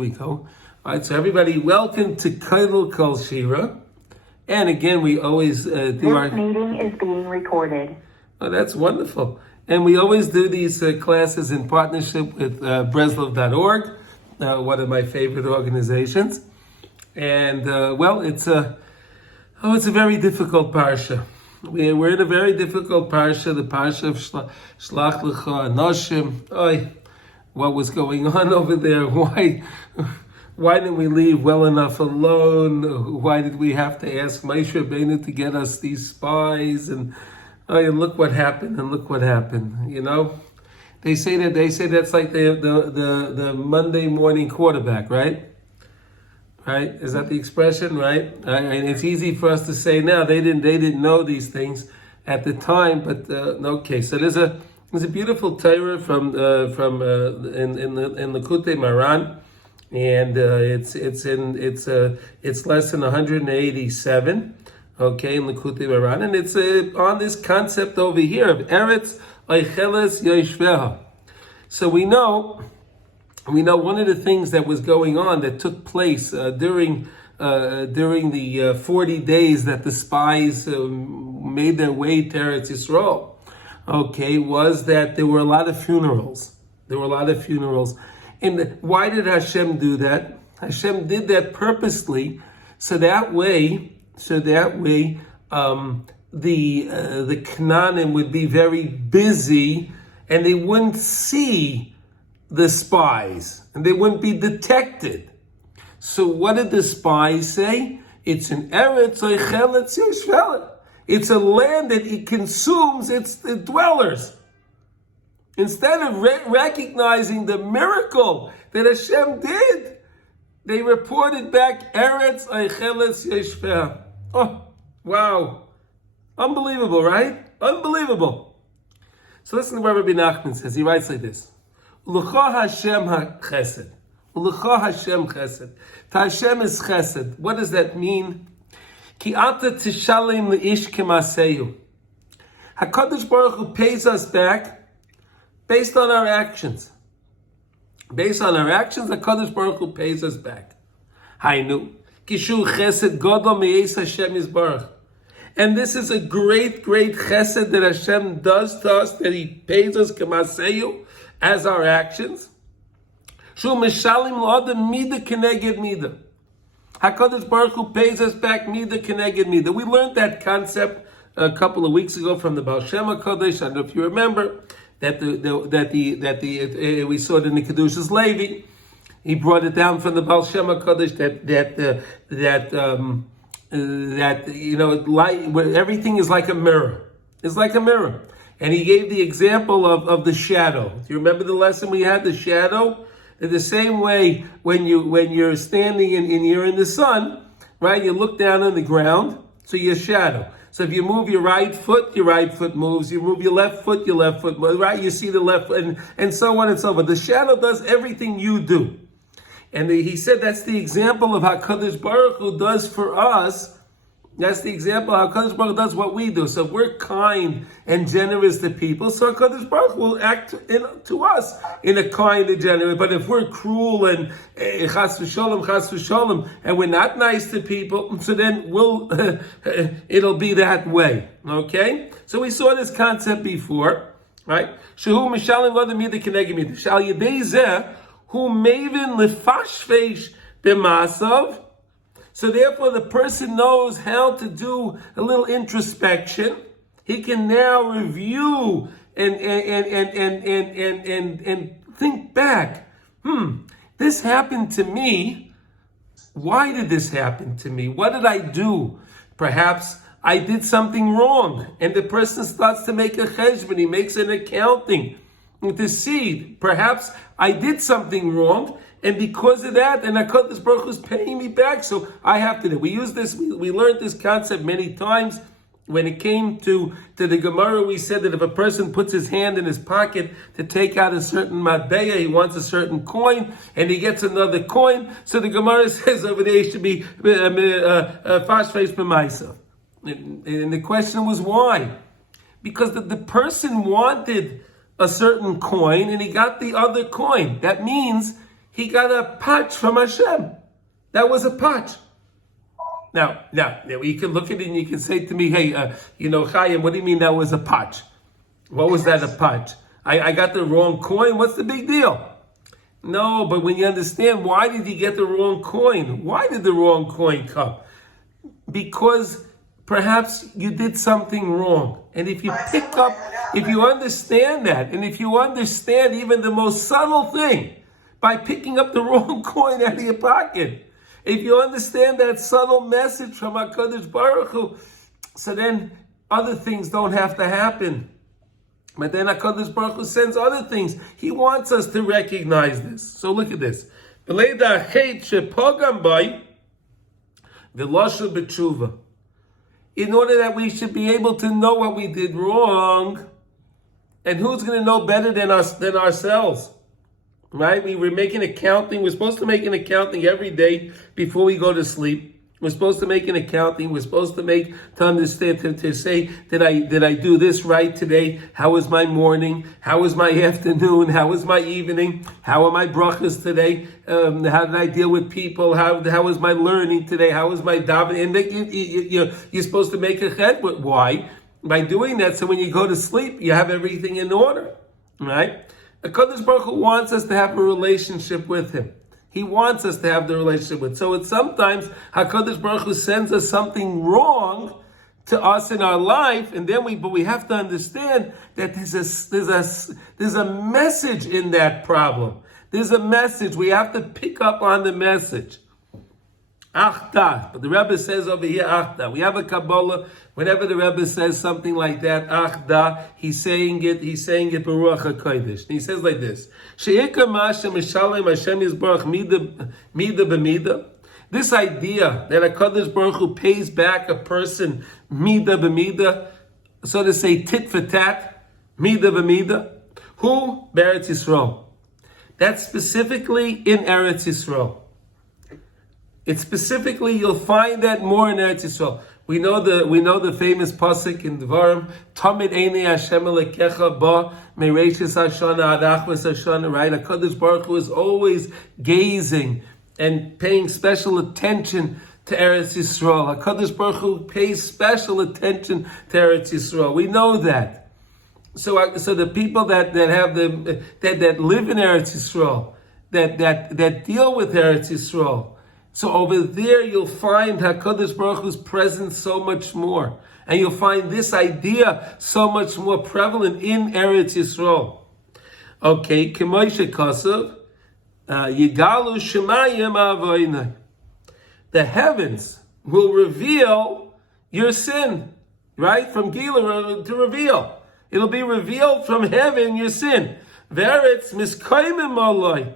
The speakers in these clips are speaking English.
We go. All right, so everybody, welcome to Kaidal Kol Shira. And again, we always do our... This meeting is being recorded. Oh, that's wonderful. And we always do these classes in partnership with Breslov.org, one of my favorite organizations. And, it's a very difficult parsha. We're in a very difficult parsha, the parsha of Shlach Lecha Anoshim. What was going on over there? Why didn't we leave well enough alone? Why did we have to ask Moshe Rabbeinu to get us these spies? And look what happened! And look what happened! You know, they say that's like the Monday morning quarterback, right? Right? Is that the expression? Right? And it's easy for us to say now. They didn't know these things at the time, but okay. So there's a beautiful Torah from in Likutei Maran, and it's lesson 187, okay, in Likutei Maran, and it's on this concept over here of Eretz Oicheles Yoshveha. So we know one of the things that was going on that took place during the 40 days that the spies made their way to Eretz Yisrael. Okay, was that there were a lot of funerals. And why did Hashem do that? Hashem did that purposely, so that way, the Canaanim would be very busy, and they wouldn't see the spies, and they wouldn't be detected. So what did the spies say? It's an Eretz Oicheles Yoshveha. It's a land that it consumes its dwellers. Instead of recognizing the miracle that Hashem did, they reported back Eretz Oicheles Yoshveha. Oh, wow. Unbelievable, right? Unbelievable. So listen to what Rebbe Nachman says. He writes like this. U'lecha Hashem ha-chesed. U'lecha Hashem chesed. To Hashem is chesed. What does that mean? Ki ata tishalem leish kemaseyu. HaKadosh Baruch Hu pays us back based on our actions. Based on our actions, HaKadosh Baruch Hu pays us back. Hainu kishu chesed godol me'es Hashem yisbarach. And this is a great, great chesed that Hashem does to us, that He pays us kemaseyu as our actions. Shu mishalim l'adam mida keneged mida. HaKadosh Baruch Hu pays us back mida keneged mida. We learned that concept a couple of weeks ago from the Baal Shem HaKadosh. I don't know if you remember that we saw it in the Kedushas Levi. He brought it down from the Baal Shem HaKadosh everything is like a mirror. It's like a mirror, and he gave the example of the shadow. Do you remember the lesson we had? The shadow. In the same way, when you're standing and you're in the sun, right? You look down on the ground, so you're shadow. So if you move your right foot moves. You move your left foot moves, right? You see the left foot, and so on and so forth. The shadow does everything you do. And he said that's the example of how HaKadosh Baruch Hu does for us. That's the example of how HaKadosh Baruch Hu does what we do. So if we're kind and generous to people, so HaKadosh Baruch Hu will act to us in a kind and generous. But if we're cruel and chas v'sholom, and we're not nice to people, so then it'll be that way. Okay? So we saw this concept before, right? Shehu mishalim lo mida keneged mida. Shal yedei zeh hu maven lefashfesh b'masav. So therefore, the person knows how to do a little introspection. He can now review and think back. This happened to me. Why did this happen to me? What did I do? Perhaps I did something wrong, and the person starts to make a cheshbon. He makes an accounting to see. Perhaps I did something wrong. And because of that, and HaKadosh Baruch Hu is paying me back, so I have to do. We use this. We learned this concept many times. When it came to the Gemara, we said that if a person puts his hand in his pocket to take out a certain matbeya, he wants a certain coin, and he gets another coin. So the Gemara says over there he should be fashfesh b'maisa. And the question was why? Because the person wanted a certain coin, and he got the other coin. That means He got a patch from Hashem. That was a patch. Now, you can look at it and you can say to me, hey, Chaim, what do you mean that was a patch? What was that a patch? I got the wrong coin? What's the big deal? No, but when you understand, why did he get the wrong coin? Why did the wrong coin come? Because perhaps you did something wrong. And if you understand that, and if you understand even the most subtle thing, by picking up the wrong coin out of your pocket, if you understand that subtle message from HaKadosh Baruch Hu, so then other things don't have to happen. But then HaKadosh Baruch Hu sends other things. He wants us to recognize this. So look at this. In order that we should be able to know what we did wrong, and who's going to know better than us, than ourselves? Right? We're making accounting. We're supposed to make an accounting every day before we go to sleep. We're supposed to make an accounting. We're supposed to understand, to say, did I do this right today? How was my morning? How was my afternoon? How was my evening? How are my brachas today? How did I deal with people? How was my learning today? How was my davening? And you're supposed to make a chet. Why? By doing that, so when you go to sleep, you have everything in order, right? HaKadosh Baruch Hu wants us to have a relationship with Him. He wants us to have the relationship with. So it's sometimes HaKadosh Baruch Hu sends us something wrong to us in our life, and then we have to understand that there's a message in that problem. There's a message. We have to pick up on the message. Achta. But the Rebbe says over here, Achta. We have a Kabbalah. Whenever the Rebbe says something like that, Achda, he's saying it Baruch HaKodesh. And he says like this, this idea that HaKadosh Baruch Hu pays back a person mida b'mida, so to say tit for tat, mida b'mida, who? Be'eretz Yisrael. That's specifically in Eretz Yisrael. It's specifically, you'll find that more in Eretz Yisrael. We know the famous pasuk in Devarim, Tamid Einei Hashem Elokecha Ba Mereishis Hashana Ad Achros Hashana. Right, HaKadosh Baruch Hu is always gazing and paying special attention to Eretz Yisrael. HaKadosh Baruch Hu pays special attention to Eretz Yisrael. We know that. So the people that have that live in Eretz Yisrael, that deal with Eretz Yisrael. So over there you'll find HaKadosh Baruch Hu's presence so much more. And you'll find this idea so much more prevalent in Eretz Yisrael. Okay, K'moshe Kasav, Yigalu Shemayim Avoinai. The heavens will reveal your sin, right? From Gila to reveal. It'll be revealed from heaven, your sin. Veretz Miskoimim Oloi.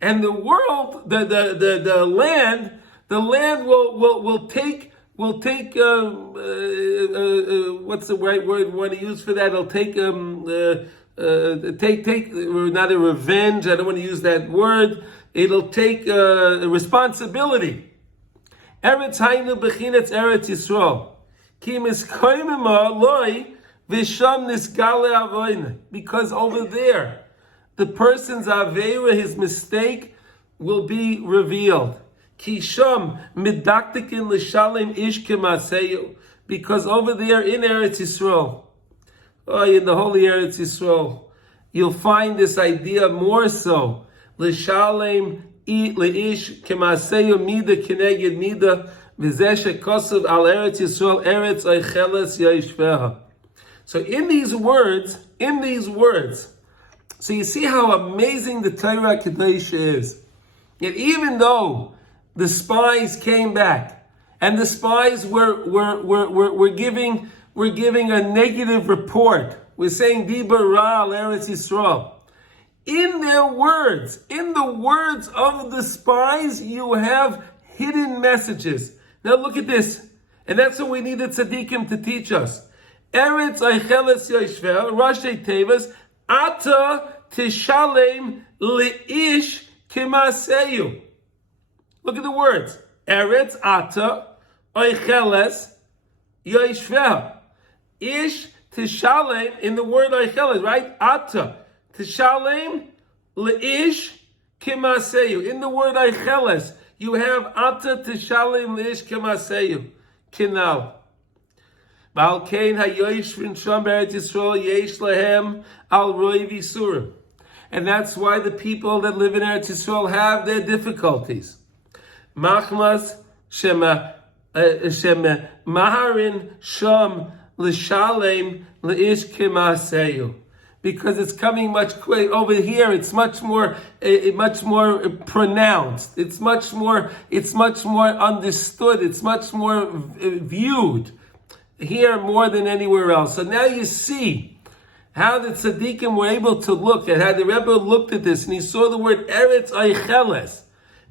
And the world, the land will take what's the right word we want to use for that? It'll take not a revenge. I don't want to use that word. It'll take a responsibility. Eretz Hainu Bechinetz Eretz Yisrael. Ki miskoimima loi v'sham nisgale avoyne. Because over there, the person's aveira, his mistake, will be revealed. Kisham midaktikin l'shalem ish kemaseyu. Because over there in Eretz Yisrael, in the holy Eretz Yisrael, you'll find this idea more so. L'shalem leish kemaseyu mida keneged mida v'zeh shekosav al Eretz Yisrael eretz oicheles yishveha. So in these words, so you see how amazing the Torah Kadosh is. Yet even though the spies came back, and the spies were giving a negative report, we're saying Dibar Ra al Eretz Yisrael. In the words of the spies, you have hidden messages. Now look at this, and that's what we needed tzaddikim to teach us. Eretz Eicheles Yoshver, Rashi Tevas, Ata Tishalem Leish Kimaseyu. Look at the words. Eretz Ata Eicheles Yoshver. Ish Tishalem in the word Eicheles, right? Ata Tishalem Leish Kimaseyu. In the word Aicheles, you have Ata Tishalim Lish Kimaseyu. Kinal. Balkein Hayoshvin Sham Eretz Yisrael Yesh Lahem Al Roi Visurim. And that's why the people that live in Eretz Yisrael have their difficulties. Machmas Shema Maharin Sham L'Shalem L'Ish Kimaseyu. Because it's coming much quicker over here. It's much more pronounced. It's much more understood. It's much more viewed here more than anywhere else. So now you see how the tzaddikim were able to look at how the Rebbe looked at this, and he saw the word Eretz Aicheles.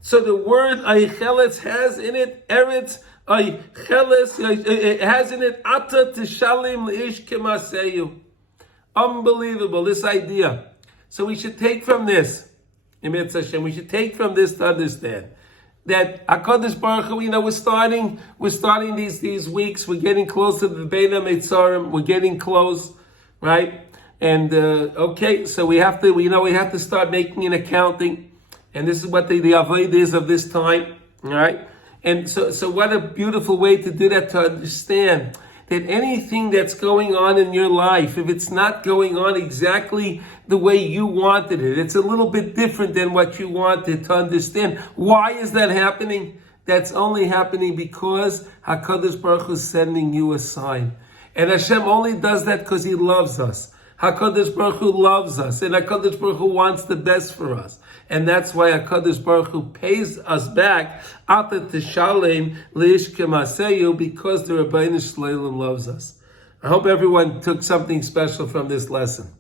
So the word Aicheles has in it Eretz Aicheles. It has in it Ata Tishalim L'Ish Kimaseyu. Unbelievable, this idea. So we should take from this, we should take from this to understand that HaKadosh Baruch Hu, we're starting these weeks, we're getting close to the Bein HaMetzarim, we're getting close, right? And so we have to start making an accounting, and this is what the avodah is of this time, all right? And so what a beautiful way to do that, to understand that anything that's going on in your life, if it's not going on exactly the way you wanted it, it's a little bit different than what you wanted, to understand why is that happening. That's only happening because HaKadosh Baruch Hu is sending you a sign. And Hashem only does that because He loves us. HaKadosh Baruch Hu loves us, and HaKadosh Baruch Hu wants the best for us. And that's why HaKadosh Baruch Hu pays us back, Ata Tishalem L'Ish Kimaseyu, because the Rebbeinu Shleilim loves us. I hope everyone took something special from this lesson.